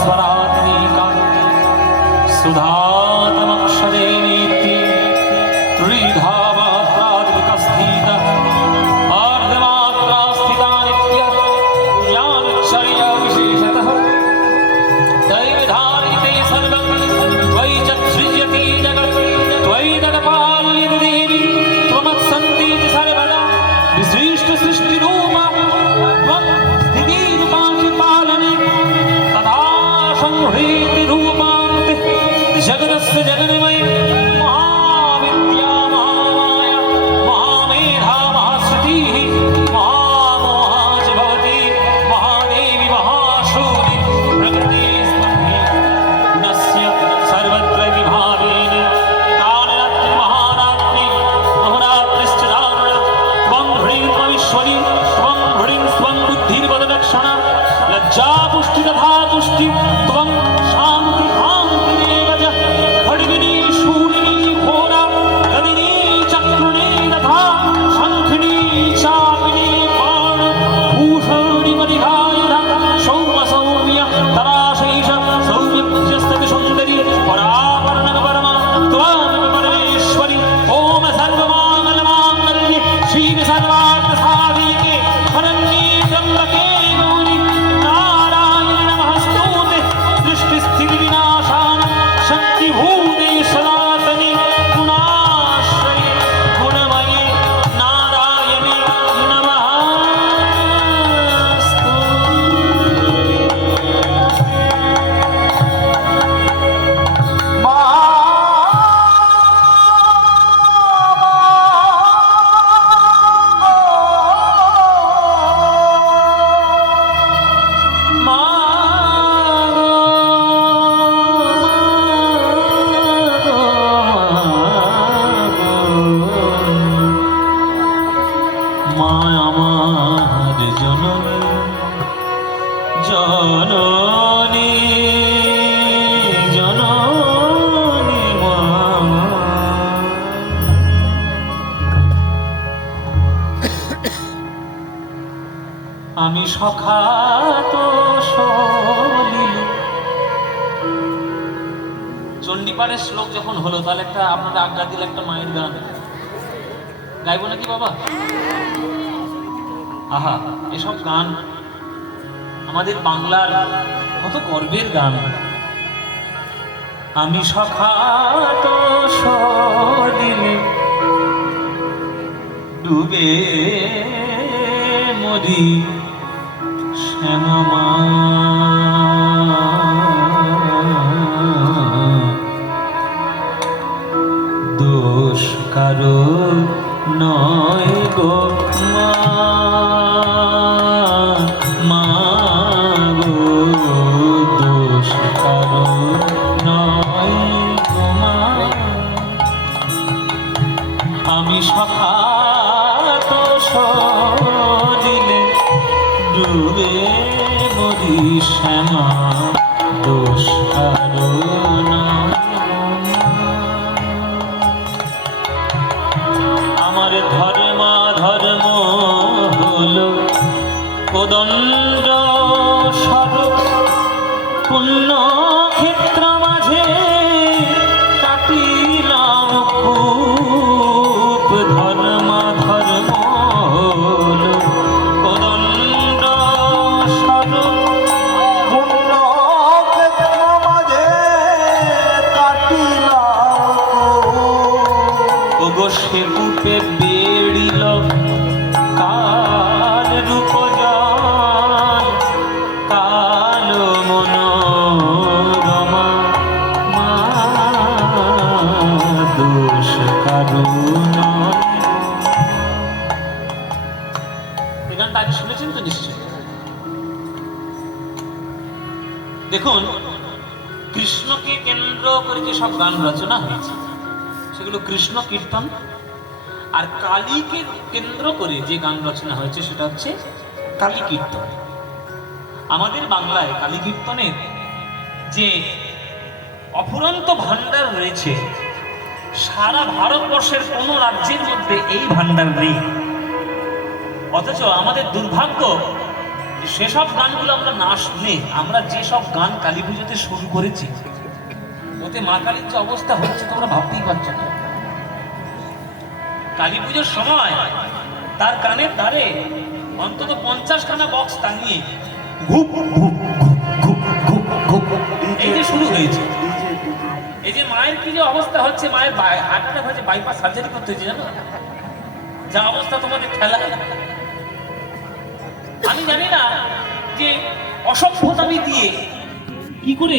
स्वरात्मिका सुधातमक्षरे नेति त्रिधा मात्रादिकस्थिता अर्धमात्रा स्थिता नित्य ज्ञानचर्या विशेषतः दैवधारिते सर्वं त्वयि च सृज्यते जगत् त्वयि तत्पाल्यते देवी त्वमत्सन्तीति सर्वदा विशिष्ट सृष्टिरूपा त्वं स्थितिरूपाणि पालने तथा संहृति रूपान्ते जगतस्य जगन्मयी महाविद्या महामाया महामेधा महाश्रुतिः महामोहाच भवति महादेवी महाशूरि प्रकृति गुणस्य सर्वत्र विभावेन कालरात्रि महारात्रि अहोरात्रिश्च दारुणा त्वं ह्रीं त्वमीश्वरी त्वं ह्रीं स्वं बुद्धिर्वददक्षिणा लज्जा पुष्टि तथा तुष्टि त्वं शान्ति भान्तिरेव च खड्गिनी शूलिनी घोरा गदिनी चक्रुणी तथा शङ्खिनी चापिनी बाण भूषणी परिहायुधा सौम्य सौम्य तराशैष सौम्यस्ति सुन्दरी परापरणपरमा त्वामेव परमेश्वरी ॐ सर्वमाङ्गल्ये शिवे सर्वार्थसाधिके शरण्ये त्र्यम्बके गौरि नारायणि नमस्तुते सृष्टिस्थितिविनाशान शक्तिभूते सनातने गुणाश्रये गुणमये नारायणे মায় আমার জননী জননী জননী মা আমি সখাত সলিল। চণ্ডীপাঠের শ্লোক যখন হলো তাহলে একটা আপনারা আজ্ঞা দিলে একটা মায়ের গান গাইবো নাকি বাবা? আহা, এসব গান আমাদের বাংলার কত গর্বের গান। আমি সখাত সলিলে ডুবে মরি শ্যামা দোষ কারো নয় গো মা গো, দোষ কারো নয় গো মা। আমি সখাত সলিলে ডুবে মরি শ্যামা দোষ কারো নয় গো মা। আমার ধর্মা ধর্ম হলো কোদণ্ড স্বরূপ পুণ্য ক্ষেত্র মাঝে কাটিলাম কূপ। ধর্মা ধর্ম হলো কোদণ্ড স্বরূপ পুণ্য ক্ষেত্র মাঝে কাটিলাম ওগো সে কূপে বেড়িল কাল রূপ জল কালো মনোরমা মা দোষ কারো নয়। এই গানটা আগে শুনেছেন তো নিশ্চয়। দেখুন, কৃষ্ণকে কেন্দ্র করে যে সব গান রচনা হয়েছে সেগুলো কৃষ্ণ কীর্তন, আর কালীকে কেন্দ্র করে যে গান রচনা হয়েছে সেটা হচ্ছে কালী কীর্তন। আমাদের বাংলায় কালী কীর্তনের যে অফুরন্ত ভাণ্ডার রয়েছে, সারা ভারতবর্ষের কোনো রাজ্যের মধ্যে এই ভাণ্ডার নেই। অথচ আমাদের দুর্ভাগ্য সেসব গানগুলো আমরা না শুনে আমরা যেসব গান কালী পুজোতে শুরু করেছি, ওতে মা কালীর যে অবস্থা হচ্ছে তোমরা ভাবতেই পারছো না। কালী পুজোর সময় তার কানের দ্বারে অন্তত 50 খানা বক্স টাঙিয়ে ঘুপ ঘুপ ঘুপ ঘুপ ঘুপ ঘুপ এই যে শুরু হয়েছে। এই যে মায়ের কি যে অবস্থা হচ্ছে, মায়ের হার্ট অ্যাটাক হয়েছে, বাইপাস সার্জারি করতে হয়েছে জানো, যা অবস্থা তোমাদের ঠেলা। আমি জানি না যে অসভ্যতামি দিয়ে কি করে